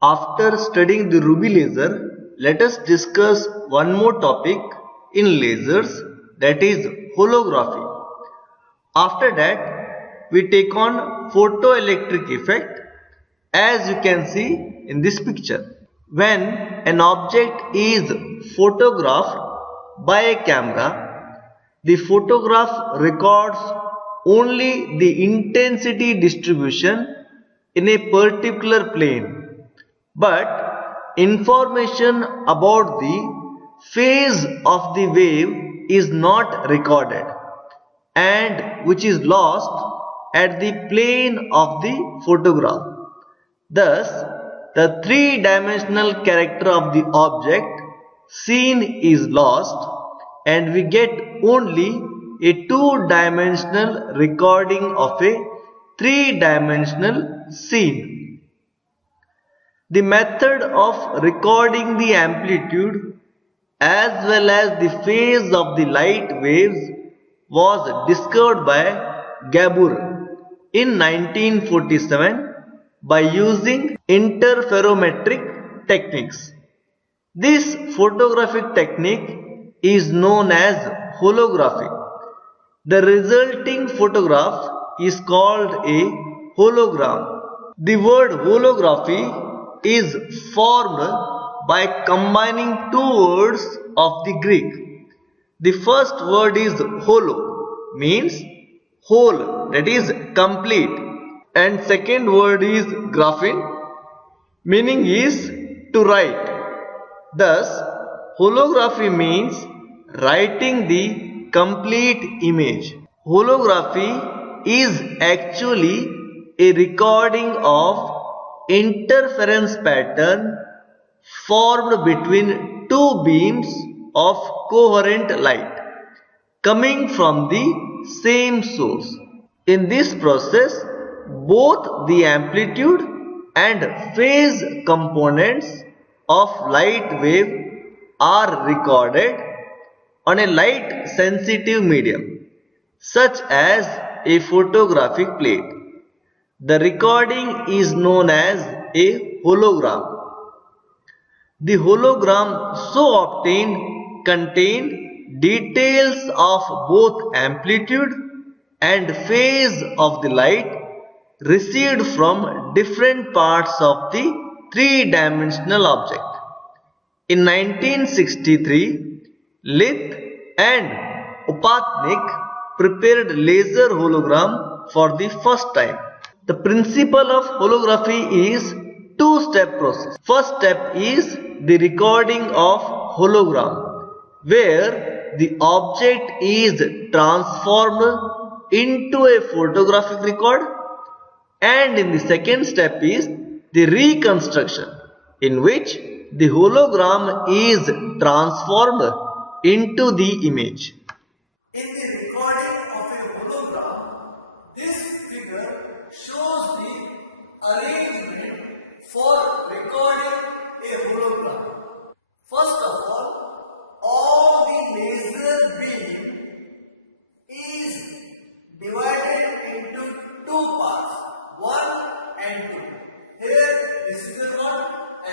After studying the Ruby laser, let us discuss one more topic in lasers, that is holography. After that, we take on photoelectric effect, as you can see in this picture. When an object is photographed by a camera, the photograph records only the intensity distribution in a particular plane, but information about the phase of the wave is not recorded, and which is lost at the plane of the photograph. Thus, the three-dimensional character of the object seen is lost, and we get only a two-dimensional recording of a three-dimensional scene. The method of recording the amplitude as well as the phase of the light waves was discovered by Gabor in 1947 by using interferometric techniques. This photographic technique is known as holography. The resulting photograph is called a hologram. The word holography is formed by combining two words of the Greek. The first word is holo, means whole, that is complete, and second word is graphin, meaning is to write. Thus, holography means writing the complete image. Holography is actually a recording of interference pattern formed between two beams of coherent light coming from the same source. In this process, both the amplitude and phase components of light wave are recorded on a light sensitive medium, such as a photographic plate. The recording is known as a hologram. The hologram so obtained contained details of both amplitude and phase of the light received from different parts of the three-dimensional object. In 1963, Lith and Upatnik prepared laser hologram for the first time. The principle of holography is two-step process. First step is the recording of hologram, where the object is transformed into a photographic record, and in the second step is the reconstruction, in which the hologram is transformed into the image. In the recording of a hologram, this figure shows the arrangement for recording a hologram. First of all the laser beam is divided into two parts, 1 and 2. Here this is a 1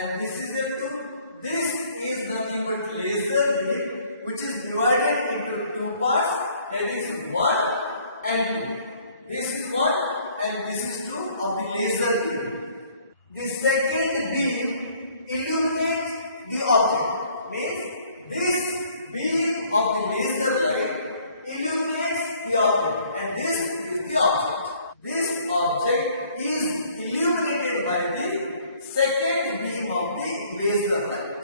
and this is a 2. This is nothing but laser beam, which is divided into two parts, that is 1 and 2. This is 1 and this is 2 of the laser beam. The second beam illuminates the object, means this beam of the laser light illuminates the object, and this is the object. This object is illuminated by the second beam of the laser light.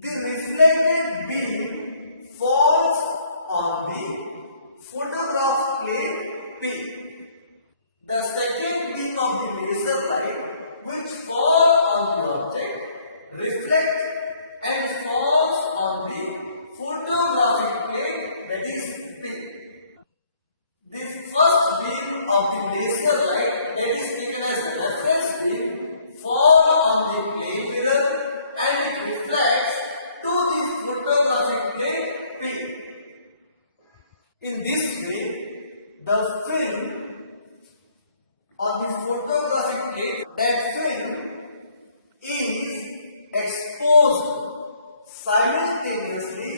The reflected beam falls on the photograph plate P. The second beam of the laser light which falls on the exposed simultaneously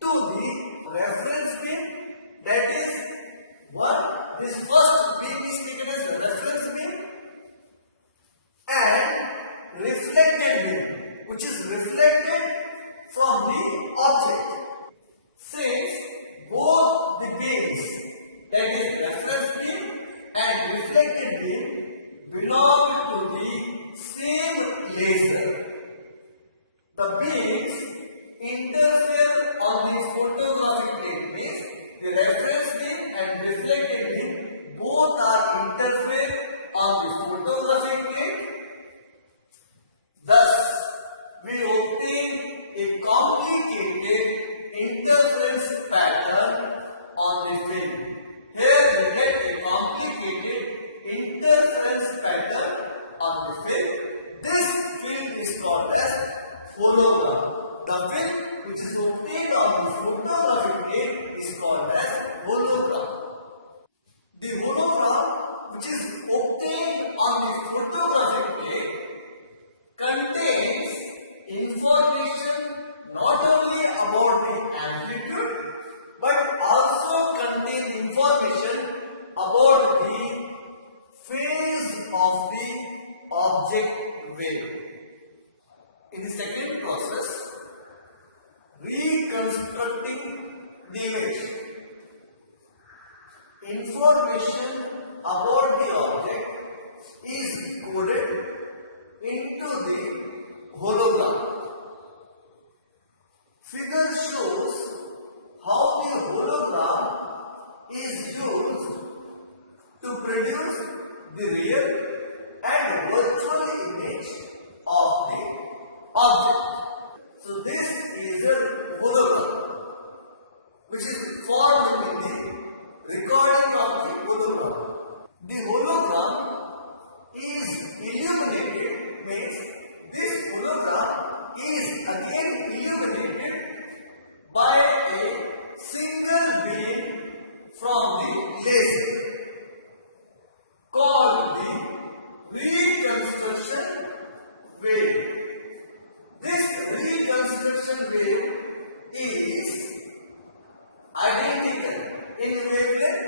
to the reference beam, that is what this first beam is taken as a reference beam, and reflected beam, which is reflected from the object. Since both the beams, that is reference beam and reflected beam, belong to the same laser, the beams interfere on the photographic plane. Means the reference beam and reflected beam both are interfere on the photographic plane. Thus, we obtain a complicated interference pattern on the film. Here we get a complicated interference pattern on the film. This film is called as hologram. The film which is obtained on the photographic plane is called as hologram. The hologram which is obtained on the photographic plane contains information not only about the amplitude but also contains information about the phase of the object wave. In the second process, reconstructing the image, information about the object is coded into the hologram. Figure shows how the hologram is used to produce the real and virtual image of the object. So this is a hologram which is formed in the recording of the hologram. The hologram is illuminated, means this hologram is again illuminated by a single beam from the laser called the reconstruction wave. This reconstruction wave is identical in wavelength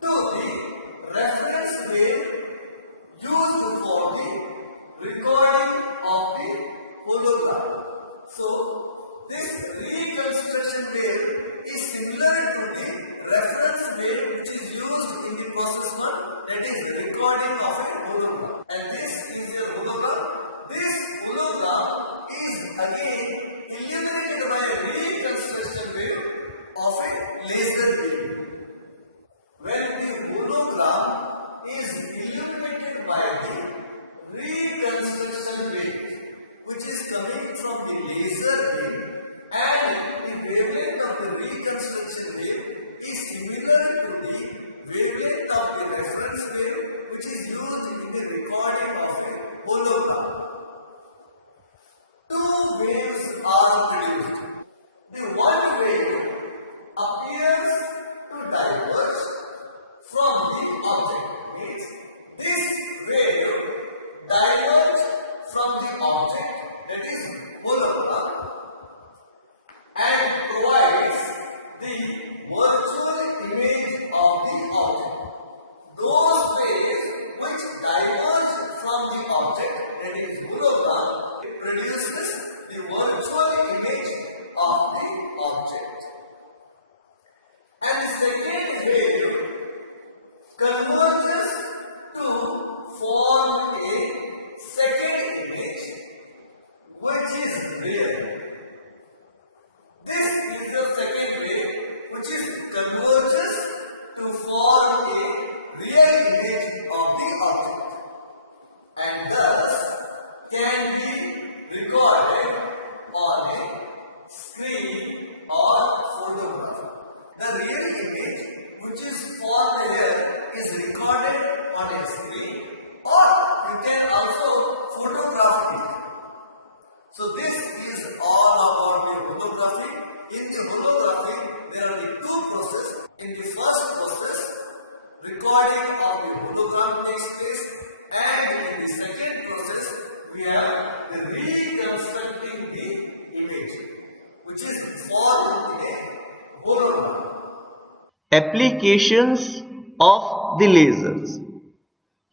to the reference wave used for the recording of the hologram. So, this reconstruction wave is similar to the reference wave which is used in the process one, that is recording of a hologram. And this is a hologram. This hologram is again illuminated by a reconstruction wave of a laser beam. When the hologram is illuminated by the reconstruction wave which is coming from the laser beam, and the wavelength of the reconstruction wave is similar to the wavelength of the reference wave which is used in the recording of a hologram. Two waves are produced. The one wave appears to diverge from the object. Means this wave diverges from the object, that is hologram, and provides the virtual image of the object. Those waves which diverge from the object, that is hologram, produces the virtual image of the object. And the second wave converges to form a second image which is real. This is the second wave which is converges to form a real image of the object, and thus can be recorded on a screen or reconstructing the image, which is formed in a hologram. Applications of the lasers.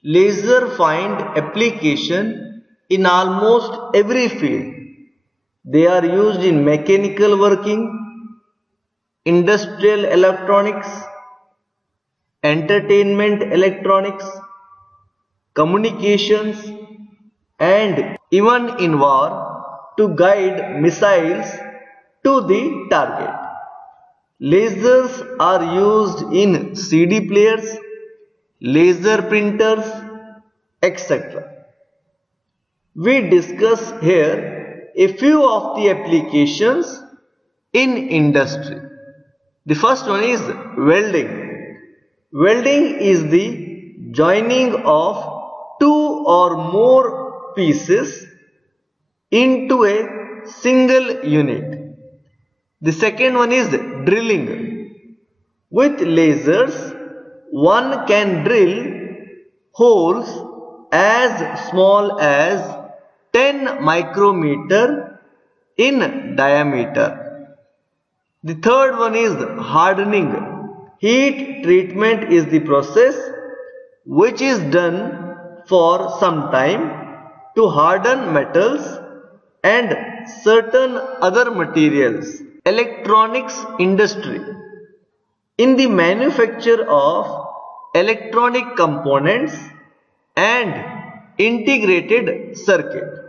Laser find application in almost every field. They are used in mechanical working, industrial electronics, entertainment electronics, communications, and even in war to guide missiles to the target. Lasers are used in CD players, laser printers, etc. We discuss here a few of the applications in industry. The first one is welding. Welding is the joining of two or more pieces into a single unit. The second one is drilling. With lasers, one can drill holes as small as 10 micrometer in diameter. The third one is hardening. Heat treatment is the process which is done for some time to harden metals and certain other materials. Electronics industry. In the manufacture of electronic components and integrated circuit.